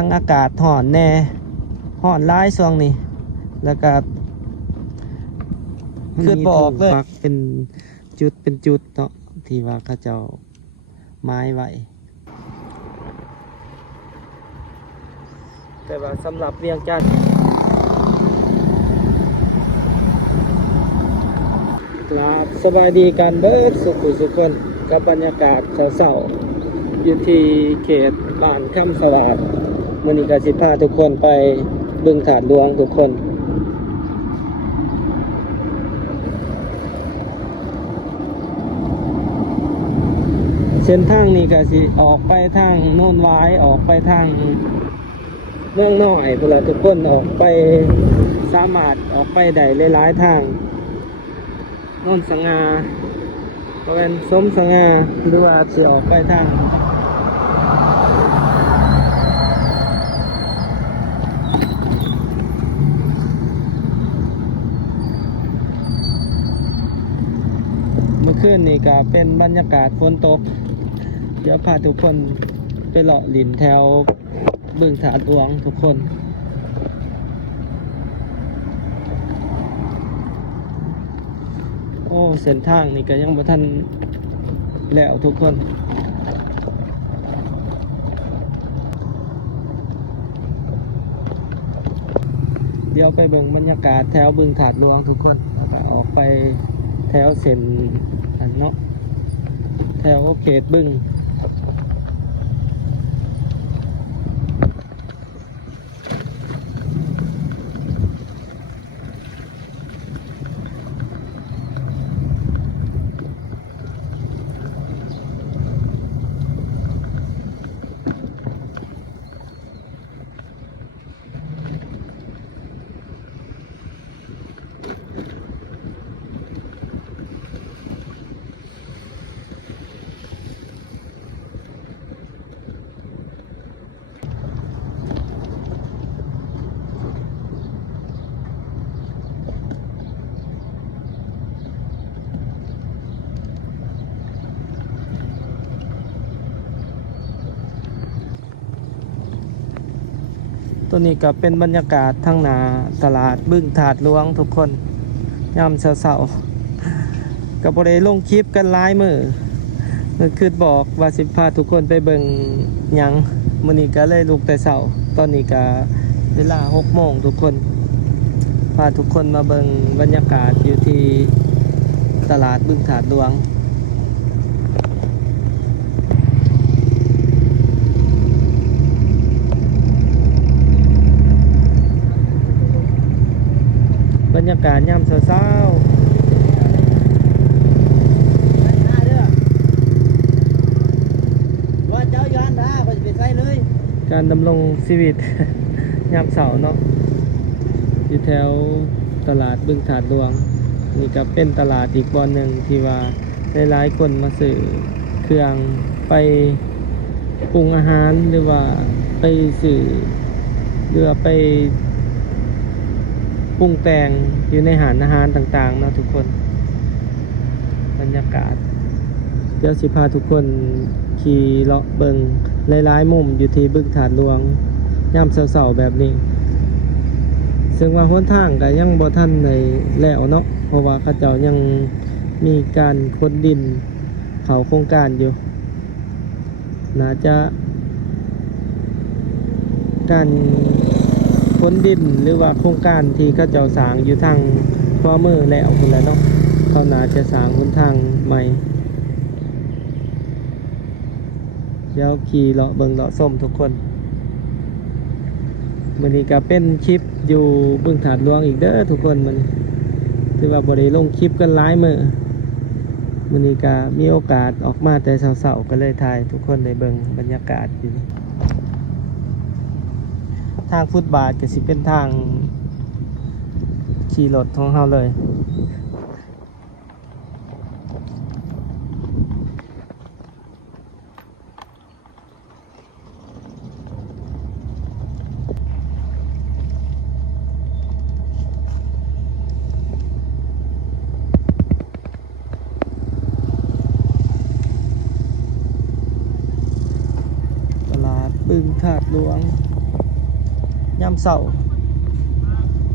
ทั้งอากาศร้อนแน่ร้อนร้ายช่วงนี้แล้วก็คือบอกเลยเป็นจุดเนาะที่ว่าเขาเจ้าไม้ไว้แต่ว่าสำหรับเวียงจันทน์สบายดีกันเบิดสุขคนกับบรรยากาศเศร้าๆอยู่ที่เขตบ้านคำสวัสดิ์มื้อนี้ก็สิพาทุกคนไปบึงถาดหลวงทุกคนเส้นทางนี้ก็สิออกไปทางโน่นวายออกไปทางเมืองน้อยพวกเราทุกคนออกไปสามารถออกไปได้หลายๆทางโน่นสง่าก็เป็นสมสง่าหรือว่าสิออกไปทางเมื่อคืนนี่ก็เป็นบรรยากาศฝนตกเดี๋ยวพาทุกคนไปเลาะหลินแถวบึงถาดหลวงทุกคนโอ้เส้นทางนี่ก็ยังบ่ทันแล้วทุกคนเดี๋ยวไปเบิ่งบรรยากาศแถวบึงถาดหลวงทุกคนแล้วก็ออกไปแถวเส้นอันเนาะแถวเขตบึงตัวนี้ก็เป็นบรรยากาศทั้งหน้าตลาดบึงถาดหลวงทุกคนยามเช้าๆก็บ่ได้ลงคลิปกันหลายมื้อคือบอกว่าสิพาทุกคนไปเบิ่งหยังมื้อนี้ก็เลยลุกแต่เช้าตอนนี้ก็เวลา 6 โมงทุกคนพาทุกคนมาเบิ่งบรรยากาศอยู่ที่ตลาดบึงถาดหลวงบรรยากาศยามเช้าๆการดำรงชีวิต ยามเช้าเนาะอยู่แถวตลาดบึงถาดหลวงนี่ก็เป็นตลาดอีกบ่อนหนึ่งที่ว่าหลายๆคนมาซื้อเครื่องไปปรุงอาหารหรือว่าไปซื้อหรือว่าไปปรุงแต่งอยู่ในอาหารต่างๆเนาะทุกคนบรรยากาศเดี๋ยวสิพาทุกคนขี่เลาะเบิงหลายๆมุมอยู่ที่บึงถาดหลวงย่ำเสาๆแบบนี้ซึ่งว่าหนทางก็ยังบ่ทันในแล้วเนาะเพราะว่าเขาเจ้ายังมีการขุดดินเขาโครงการอยู่น่าจะการขนดินหรือว่าโครงการที่เขาเจ้าสร้างอยู่ทางขวามือแล้วคนละเนาะเขาน่าจะสร้างหนทางใหม่เดี๋ยวขี่เลาะเบิ่งเลาะส้มทุกคนมื้อนี้ก็เป็นคลิปอยู่บึงถาดหลวงอีกเด้อทุกคนมันที่ว่าบ่ได้ลงคลิปกันหลายมื้อมื้อนี้ก็มีโอกาสออกมาแต่เช้าๆก็เลยถ่ายทุกคนได้เบิ่งบรรยากาศอยู่ทางฟุตบาทก็สิเป็นทางขี่รถของเราเลยตลาดบึงถาดหลวง ยามเช้า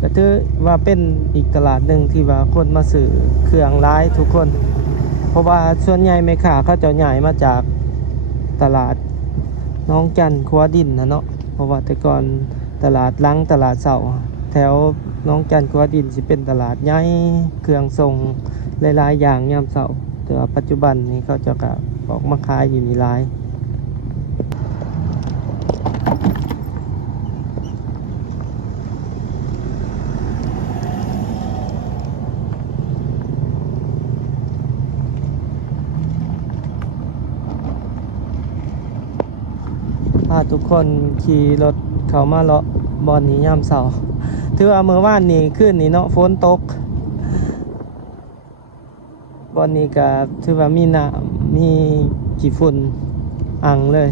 ก็ถือว่าเป็นอีกตลาดหนึ่งที่ว่าคนมาซื้อเครื่องหลายทุกคน เพราะว่าส่วนใหญ่แม่ค้าเขาจะย้ายมาจากตลาดน้องจันขัวดินนะเนาะเพราะว่าแต่ก่อนตลาดหลังตลาดเสาแถวน้องจันขัวดินสิเป็นตลาดใหญ่เครื่องส่งหลายๆอย่างยามเสาแต่ว่าปัจจุบันนี้เขาจะก็ออกมาขายอยู่นี่หลายพาทุกคนขี่รถเข้ามาเลาะบอนนี้ยามเสาถือว่าเมื่อวานนี้คืนนี้เนาะฝนตกบอนนี้ก็ถือว่ามีน้ำมีขี้ฝุ่นอังเลย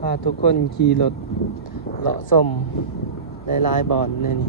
พาทุกคนขี่รถเลาะส้มหลายๆบอนเลยนี่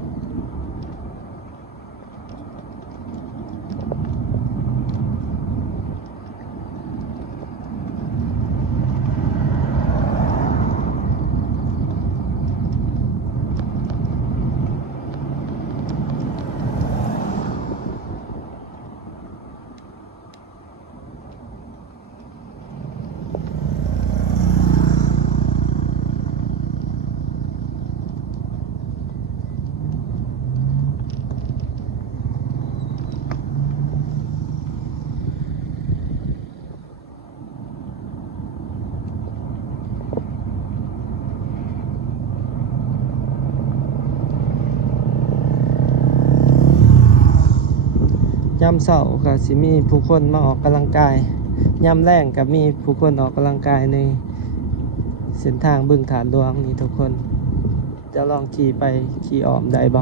ยามเช้าก็สิมีผู้คนมาออกกำลังกายยามแล้งก็มีผู้คนออกกำลังกายในเส้นทางบึงฐานหลวงนี่ทุกคนจะลองขี่ไปขี่อ้อมได้บ่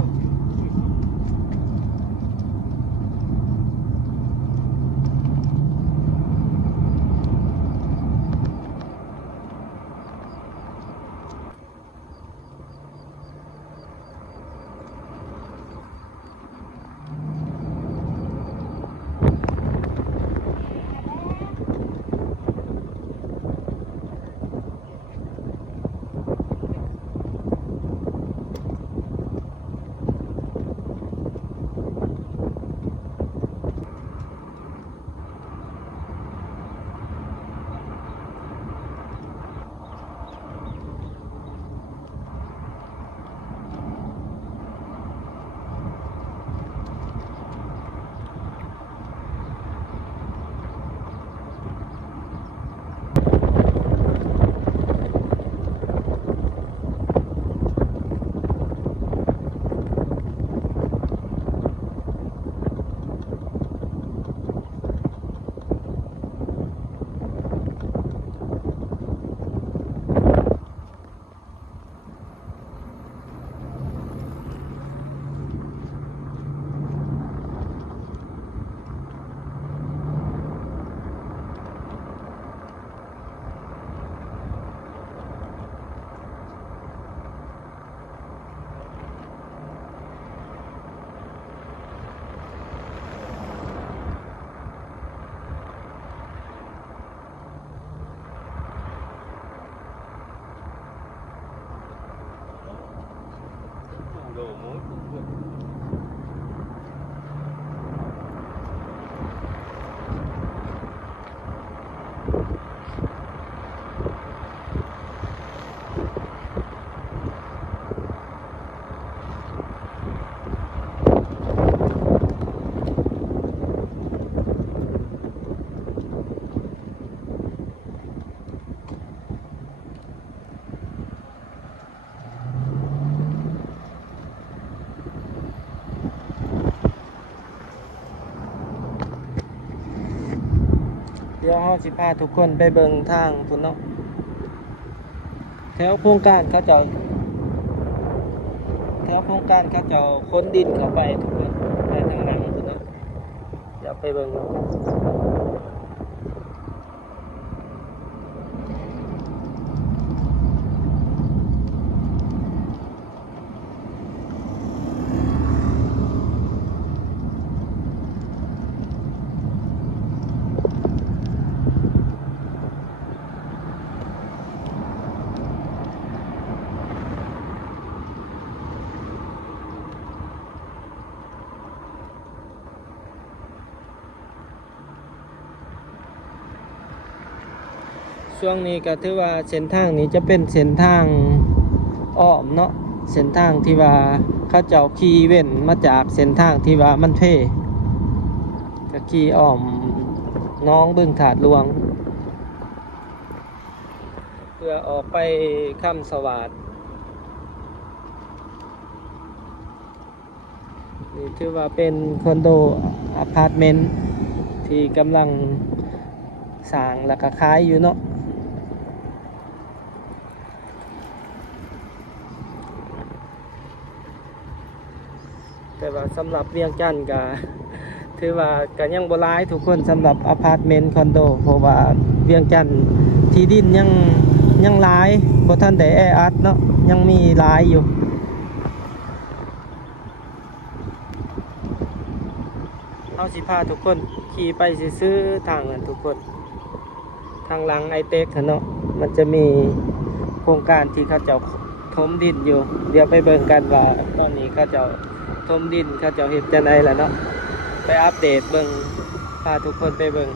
เดี๋ยวเฮาสิพาทุกคนไปเบิ่งทางพุ่นเนาะแถวโครงการเขาเจ้าขนดินเข้าไปทุกคนไปทางหลังพุ่นเนาะเดี๋ยวไปเบิ่งเนาะ ช่วงนี้ก็ถือว่าเส้นทางนี้จะเป็นเส้นทางอ้อมเนาะเส้นทางที่ว่าเขาเจ้าขี่เว้นมาจากเส้นทางที่ว่ามันเพ่ก็ขี่อ้อมน้องบึงถาดหลวง เพื่อออกไปคำสวัสดนี่ถือว่าเป็นคอนโดอพาร์ตเมนต์ที่กำลังสร้างและก็ขายอยู่เนาะแต่ว่าสำหรับเวียงจันทน์ก็ถือว่าก็ยังบ่หลายทุกคนสำหรับอพาร์ตเมนต์คอนโดเพราะว่าเวียงจันทน์ที่ดินยังหลายบ่ทันได้แออัดเนาะยังมีหลายอยู่เอาสิพาทุกคนขี่ไปซื้อทางนั้นทุกคนทางหลังไอเต็กเนาะมันจะมีโครงการที่เขาจะถมดินอยู่เดี๋ยวไปเบิ่งกันว่าตอนนี้เขาจะถมดินเขาจะเฮ็ดจังไดล่ะเนาะไปอัปเดตเบิ่งพาทุกคนไปเบิ่ง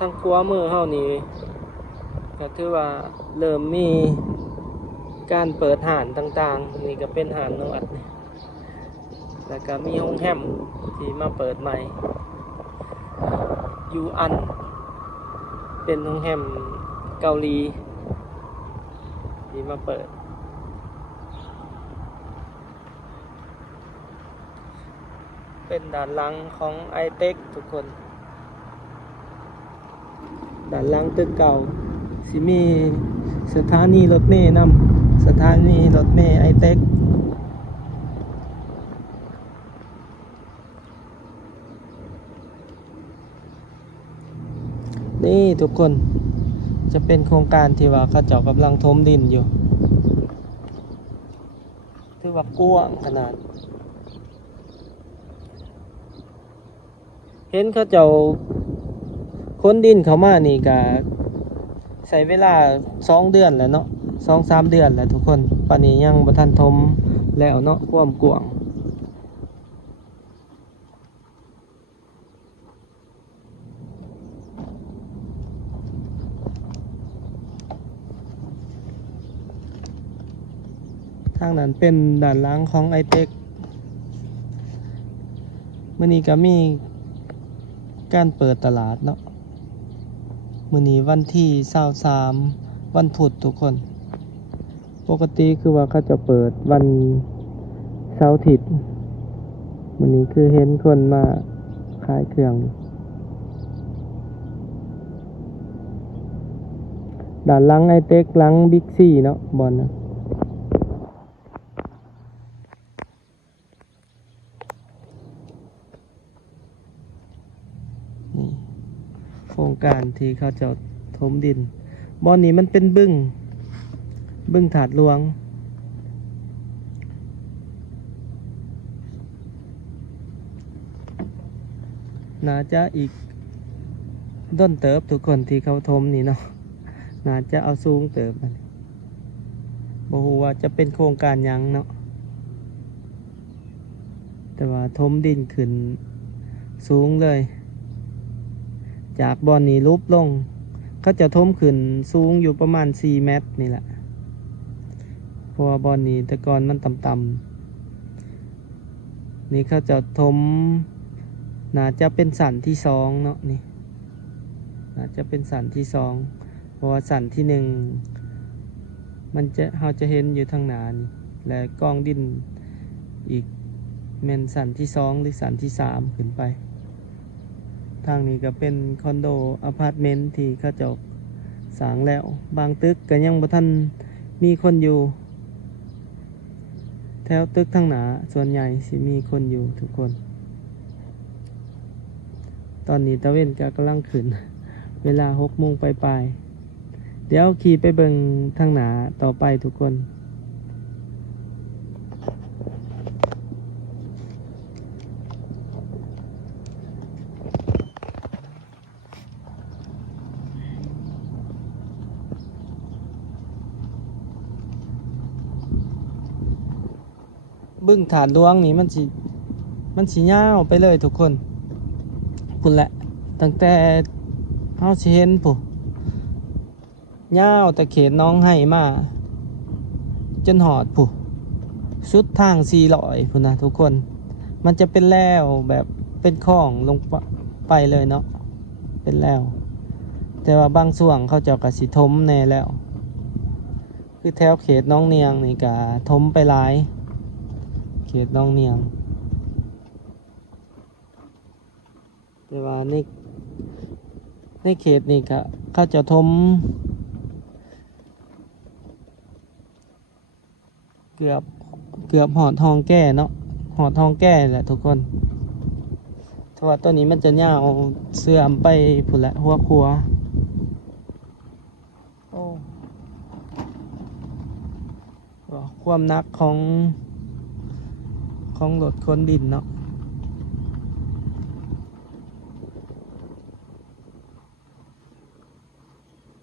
ทางขวามือเฮานี่ก็ถือว่าเริ่มมีการเปิดห้านต่างๆนี่ก็เป็นห้านนวัดนี่แล้วก็มีโรงแรมที่มาเปิดใหม่ยูอันเป็นโรงแรมเกาหลีที่มาเปิดเป็นด้านหลังของไอเต็กทุกคนด้านหลังตึกเก่าสิมีสถานีรถเมล์นำสถานีรถเมล์ไอเต็กนี่ทุกคนจะเป็นโครงการที่ว่าเขาเจ้ากำลังถมดินอยู่ถือว่ากว้างขนาดเห็นเขาเจ้าค้นดินเขามานี่ก็ใช้เวลา2 เดือนแล้วเนาะ2-3 เดือนแล้วทุกคนปานนี้ยังบ่ทันถมแล้วเนาะความกว้างทางนั้นเป็นด้านหลังของไอเต็กมื้อนี้ก็มีการเปิดตลาดเนาะมื้อนี้วันที่23วันพุธทุกคนปกติคือว่าเขาจะเปิดวันเสาร์อาทิตย์มื้อนี้คือเห็นคนมาขายเครื่องด้านหลังไอเต็กหลังบิ๊กซีเนาะบอลนะนี่โครงการที่เขาจะถมดินบอลนี้มันเป็นบึ้งถาดหลวงน่าจะอีกด้นเติบทุกคนที่เขาถมนี่เนาะน่าจะเอาสูงเติบมันบ่ฮู้ว่าจะเป็นโครงการหยังเนาะแต่ว่าถมดินขึ้นสูงเลยจากบอนนี้ลุบลงเขาจะถมขึ้นสูงอยู่ประมาณ4 เมตรนี่แหละเพราะว่าบอนนี้แต่ก่อนมันต่ำๆนี่เขาจะถมน่าจะเป็นสันที่2เนาะนี่น่าจะเป็นสันที่2เพราะว่าสันที่1มันจะเราจะเห็นอยู่ทางหน้านี่และกองดินอีกแม่นสันที่2หรือสันที่3ขึ้นไปทางนี้ก็เป็นคอนโดอพาร์ตเมนต์ที่เขาเจ้าสร้างแล้วบางตึกก็ยังบ่ทันมีคนอยู่แถวตึกทางหน้าส่วนใหญ่สิมีคนอยู่ทุกคนตอนนี้ตะเว้นก็กำลังขึ้นเวลา6 โมงปลายๆเดี๋ยวขี่ไปเบิ่งทางหน้าต่อไปทุกคน บึ้งถาดหลวงนี่มันสิยาวไปเลยทุกคนพุ่นแหละตั้งแต่เฮาสิเห็นปุ๊ยาวแต่เขตน้องให้มาจนหอดปุ๊สุดทาง400พุ่นนะทุกคนมันจะเป็นแล้วแบบเป็นคลองลงไปเลยเนาะเป็นแล้วแต่ว่าบางส่วนเขาเจ้าก็สิถมแน่แล้วคือแถวเขตน้องเนียงนี่ก็ถมไปหลายเขตน้องเนียงแต่ว่าในเขตนี่ก็เขาจะถมเกือบหอดทองแก้เนาะหอดทองแก้แหละทุกคนเพราะว่าตัวนี้มันจะยาวเสื่อมไปผุนละหัวครัวโอ้ความหนักของรถขนดินเนาะ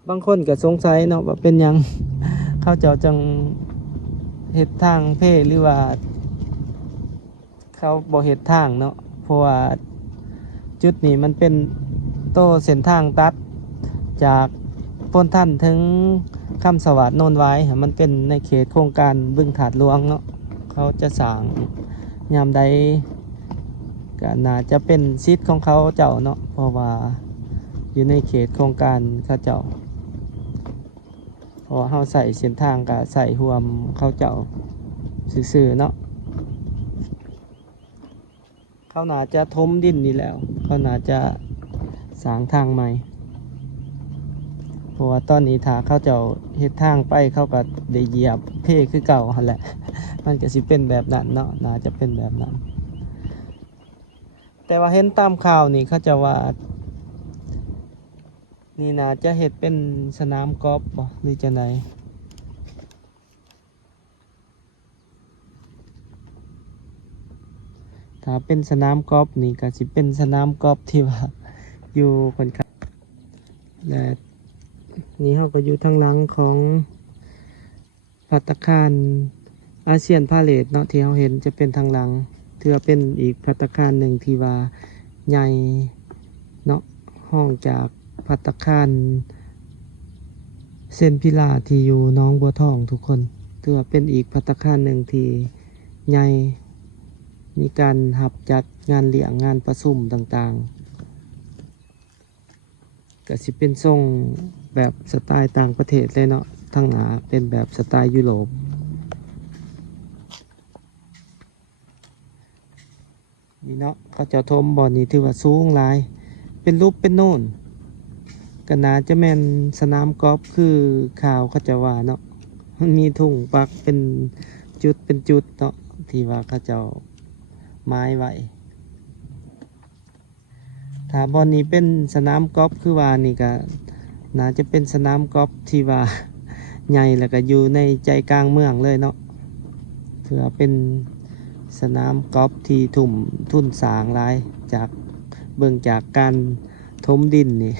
บางคนก็สงสัยเนาะว่าเป็นหยัง เขาเจ้าจังเฮ็ดทางเพ่หรือว่าเขาบ่เฮ็ดทางเนาะเพราะว่าจุดนี้มันเป็นโต้เส้นทางตัดจากพ้นท่านถึงคำสวัสดิ์โนนไว้มันเป็นในเขตโครงการบึงถาดหลวงเนาะเขาจะสร้างยามใดก็น่าจะเป็นสิทธิ์ของเขาเจ้าเนาะเพราะว่าอยู่ในเขตโครงการเขาเจ้าเพราะเขาใส่เส้นทางก็ใส่ห่วมเขาเจ้าซื่อๆเนาะเขาน่าจะถมดินนี่แล้วเขาน่าจะสร้างทางใหม่เพราะว่าตอนนี้ถ้าเขาเจ้าเฮ็ดทางไปเขาก็ได้เหยียบเพ่คือเก่าหั่นแหละ มันก็สิเป็นแบบนั้นเนาะน่าจะเป็นแบบนั้นแต่ว่าเห็นตามข่าวนี่เขาจะว่านี่น่าจะเฮ็ดเป็นสนามกอล์ฟบ่หรือจังไดถ้าเป็นสนามกอล์ฟนี่ก็สิเป็นสนามกอล์ฟที่ว่าอยู่ค่อนข้างและนี่เราก็อยู่ทางหลังของภัตตาคารอาเซียนพาเลทเนาะที่เราเห็นจะเป็นทางหลังถือว่าเป็นอีกภัตตาคารหนึ่งที่ว่าใหญ่เนาะห้องจากภัตตาคารเซนพิลาที่อยู่หน้องบัวทองทุกคนถือว่าเป็นอีกภัตตาคารหนึ่งที่ใหญ่มีการหับจัดงานเลี้ยงงานประชุมต่างๆก็สิเป็นทรงแบบสไตล์ต่างประเทศเลยเนาะทางหนาเป็นแบบสไตล์ยุโรปนี่เนาะเขาจะทมบ่อนี้ถือว่าสูงหลายเป็นรูปเป็นโน่นก็น่าจะแม่นสนามกอล์ฟคือข่าวเขาจะว่าเนาะมันมีทุ่งปักเป็นจุดเนาะที่ว่าเขาจะไม้ไว้ถ้าบอลนี้เป็นสนามกอล์ฟคือว่านี่ก็น่าจะเป็นสนามกอล์ฟที่ว่า ใหญ่แล้วก็อยู่ในใจกลางเมืองเลยเนาะถือว่าเป็นสนามกอล์ฟที่ทุนสร้างหลายจากเบิ่งจากการถมดินนี่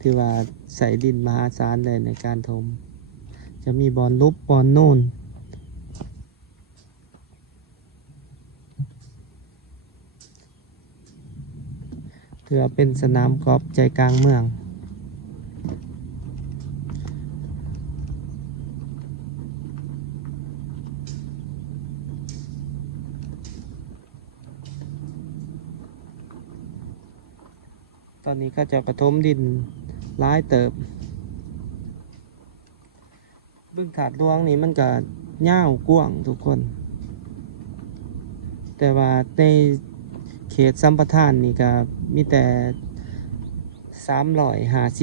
ที่ว่าใส่ดินมหาศาลเลยในการถมจะมีบอลลุบบอลโน่นถือว่าเป็นสนามกอล์ฟใจกลางเมืองตอนนี้ก็จะกระทมดินร้ายเติบบึ้งถาดหลวงนี่มันก็ยาวกว้างทุกคน แต่ว่าในเขตสัมปทานนี่ก็มีแต่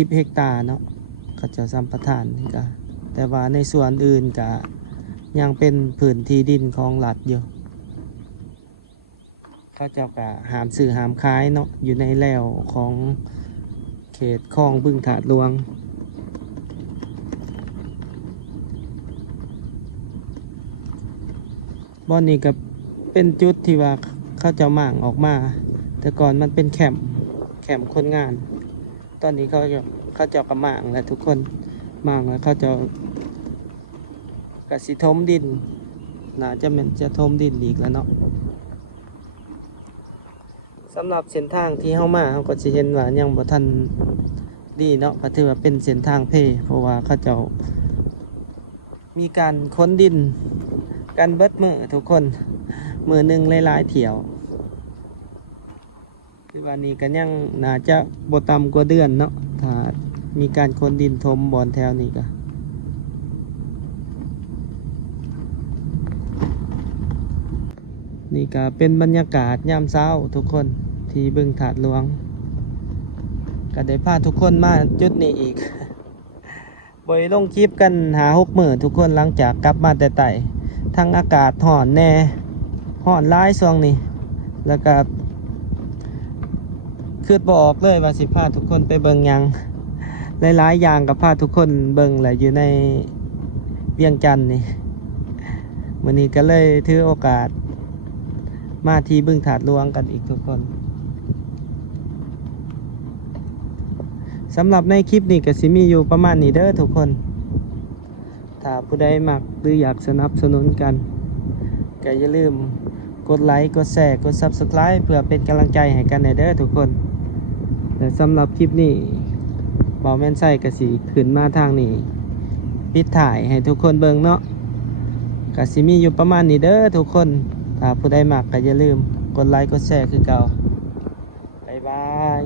350 เฮกตาร์เนาะก็จะสัมปทานนี่ก็แต่ว่าในส่วนอื่นก็ยังเป็นพื้นที่ดินของรัฐอยู่เขาเจ้าก็หามซื้อหามขายเนาะอยู่ในแนวของเขตคลองบึงถาดหลวงบ่อนนี้ก็เป็นจุดที่ว่าเขาเจ้าหม่างออกมาแต่ก่อนมันเป็นแคมป์คนงานตอนนี้เขาเจ้าก็หม่างแล้วทุกคนหม่างแล้วเขาเจ้ากสิถมดิน น่าจะเป็นจะทมดินอีกแล้วเนาะสำหรับเส้นทางที่เข้ามาเขาก็จะเห็นว่ายังบ่ทันดีเนาะก็ถือว่าเป็นเส้นทางเพเพราะว่าเขาเจ้ามีการค้นดินกันเบิดมือทุกคนมือหนึ่งหลายๆเถี่ยวคือวันนี้ก็ยังน่าจะบ่ต่ำกว่าเดือนเนาะถ้ามีการค้นดินทมบอนแถวนี้ก็นี่ก็เป็นบรรยากาศยามเช้าทุกคนที่บึงถาดหลวงก็ได้พาทุกคนมาจุดนี้อีก บ่ได้ลงคลิปกันหา6 มื้อทุกคนหลังจากกลับมาแต่ไต่ทั้งอากาศร้อนแน่ร้อนหลายช่วงนี้แล้วก็คิดบ่ออกเลยว่าสิพาทุกคนไปเบิ่งหยังหลายๆอย่างกับพาทุกคนเบิ่งแหละอยู่ในเวียงจันทน์นี่วันนี้ก็เลยถือโอกาสมาที่บึงถาดหลวงกันอีกทุกคนสำหรับในคลิปนี้ก็สิมีอยู่ประมาณนี้เด้อทุกคนถ้าผู้ใดมักหรืออยากสนับสนุนกันก็อย่าลืมกดไลค์กดแชร์กด Subscribe เพื่อเป็นกำลังใจให้กันเด้อทุกคนแต่สำหรับคลิปนี้เบาแม่นไส้ก็สิขึ้นมาทางนี้ปิดถ่ายให้ทุกคนเบิ่งเนาะก็สิมีอยู่ประมาณนี้เด้อทุกคนถ้าผู้ใดมักก็อย่าลืมกดไลค์กดแชร์คือเก่าบ๊ายบาย